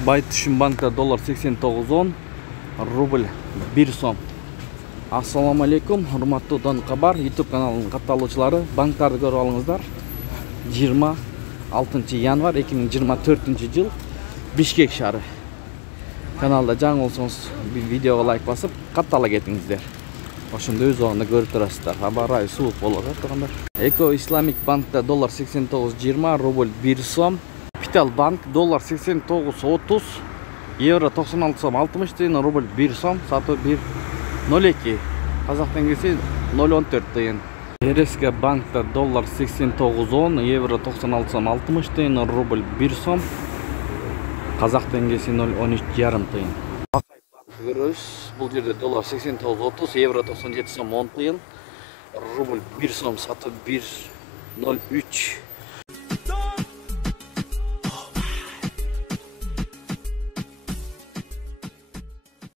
Байтүшүн банкта доллар 89.10, рубль 1 сом. Ассаламу алейкум, урматтуу Дон Кабар YouTube каналынын катталуучулары, банктарды көрүп алыңыздар. 26 январь 2024 жыл, Бишкек шаары. Каналда жаңы болсоңуз, видеого лайк басып, каттала кетиңиздер. Ошондо өз убагында көрүп турасыздар. Аба ырайы суук болуп жатканда. Эко Исламик банкта доллар 89.20, рубль 1 сом. Питал банк доллар 89.30, евро 96 сом 60 тыйын, рубль 1 сом, сатуу 1.02. Казак теңгеси 0.14 тыйын. РСК банкта доллар 89.10, евро 96 сом 60 тыйын, рубль 1 сом, казак теңгеси 0.13,5 тыйын. Көрөбүз, бул жерде доллар 89.30, евро 97 сом 10 тыйын, рубль 1 сом, сатуу 1.03.